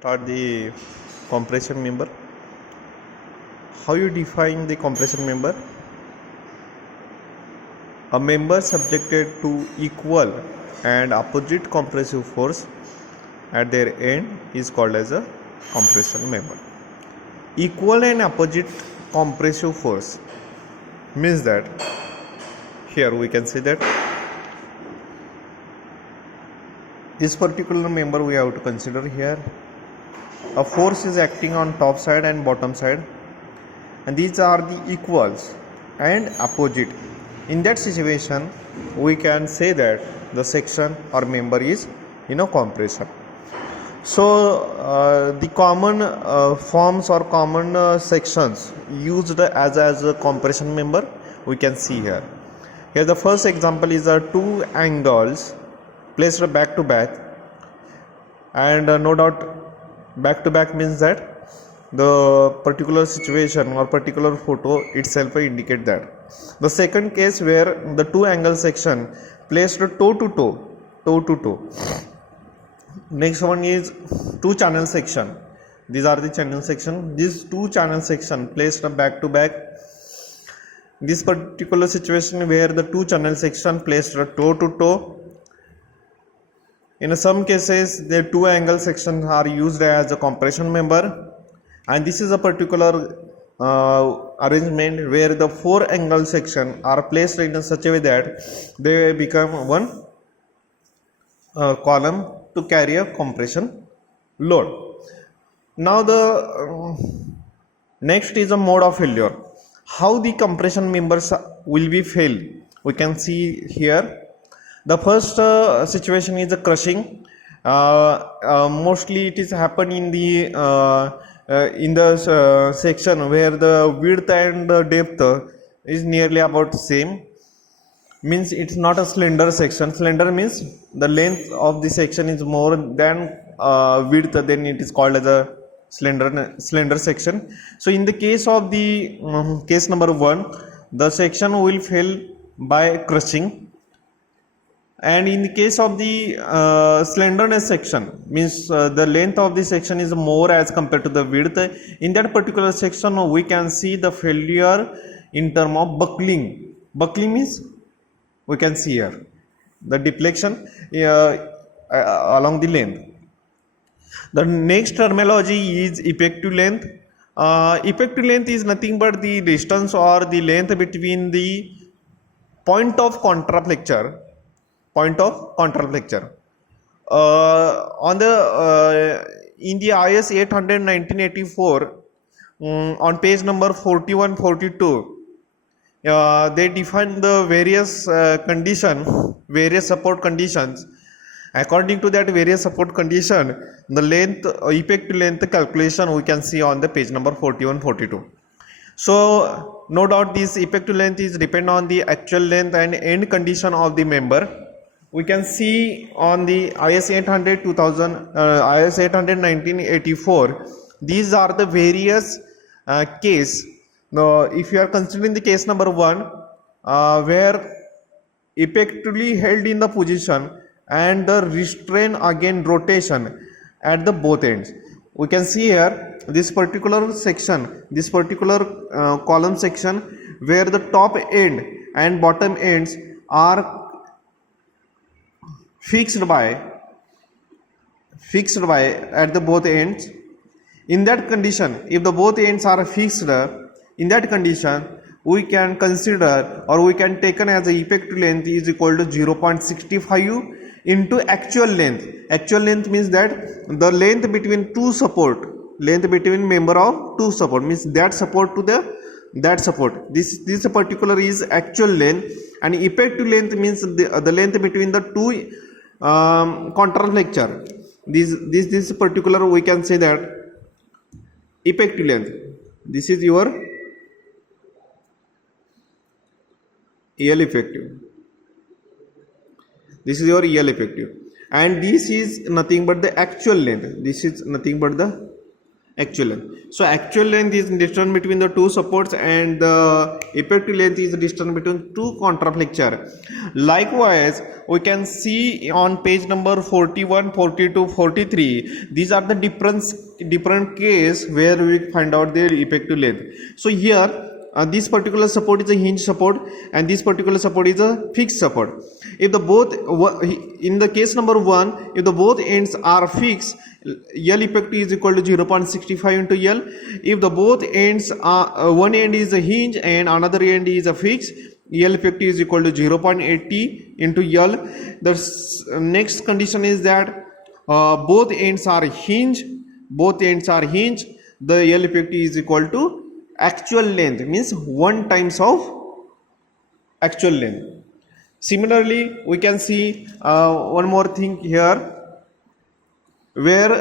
Start the compression member. How you define the compression member? A member subjected to equal and opposite compressive force at their end is called as a compression member. Equal and opposite compressive force means that here we can say that this particular member we have to consider here. A force is acting on top side and bottom side, and these are the equals and opposite. In that situation we can say that the section or member is compression. So the common forms or common sections used as a compression member we can see here. Here the first example is two angles placed back to back, and no doubt back to back means that the particular situation or particular photo itself indicate that. The second case where the two angle section placed toe to toe. Next one is two channel section. These are the channel section. These two channel section placed back to back. This particular situation where the two channel section placed toe to toe. In some cases, the two angle sections are used as a compression member, and this is a particular arrangement where the four angle section are placed in such a way that they become one column to carry a compression load. Now the next is a mode of failure. How the compression members will be failed? We can see here. The first situation is a crushing. Mostly it is happen in the section where the width and the depth is nearly about same. Means it's not a slender section. Slender means the length of the section is more than width, then it is called as a slender section. So in the case of the case number 1, the section will fail by crushing. And in the case of the slenderness section, means the length of the section is more as compared to the width. In that particular section we can see the failure in term of buckling. Buckling means we can see here the deflection along the length. The next terminology is effective length. Effective length is nothing but the distance or the length between the point of contraflexure. On the in the IS 800 1984 on page number 41-42 they define the various various support conditions. According to that various support condition, the length effective length calculation we can see on the page number 41-42. So no doubt this effective length is depend on the actual length and end condition of the member. We can see on the IS 800 1984, these are the various case. Now if you are considering the case number 1 where effectively held in the position and the restrain again rotation at the both ends, we can see here this particular section, this particular column section where the top end and bottom ends are fixed by at the both ends. In that condition, if the both ends are fixed, in that condition we can consider or we can taken as a effective length is equal to 0.65 into actual length. Actual length means that the length between two support, length between member of two support, means that support to that support. This particular is actual length, and effective length means the length between the two contraflexure. This particular we can say that effective length. This is your EL effective. This is your EL effective, and this is nothing but the actual length. This is nothing but the actual length. So actual length is distance between the two supports and the effective length is the distance between two contraflexure. Likewise, we can see on page number 41, 42, 43, these are the different case where we find out their effective length. So here this particular support is a hinge support and this particular support is a fixed support. If the both, in the case number 1, if the both ends are fixed, L effective is equal to 0.65 into L. If the both ends are one end is a hinge and another end is a fixed, L effective is equal to 0.80 into L. The next condition is that both ends are hinge, the L effective is equal to actual length, means 1 times of actual length. Similarly, we can see one more thing here, where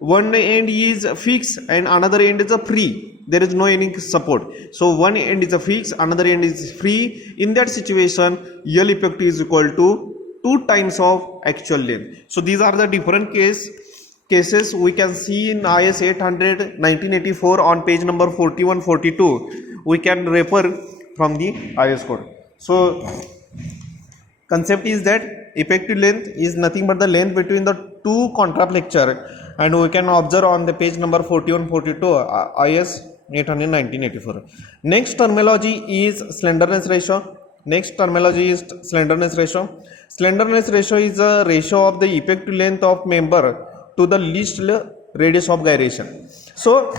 one end is fixed and another end is a free. There is no any support. So one end is a fixed, another end is free. In that situation, L effective is equal to 2 times of actual length. So these are the different cases we can see in IS 800 1984 on page number 41, 42. We can refer from the IS code. So concept is that effective length is nothing but the length between the two contraflexure, and we can observe on the page number 41, 42 IS 800 1984. Next terminology is slenderness ratio. Slenderness ratio is a ratio of the effective length of member to the least radius of gyration. So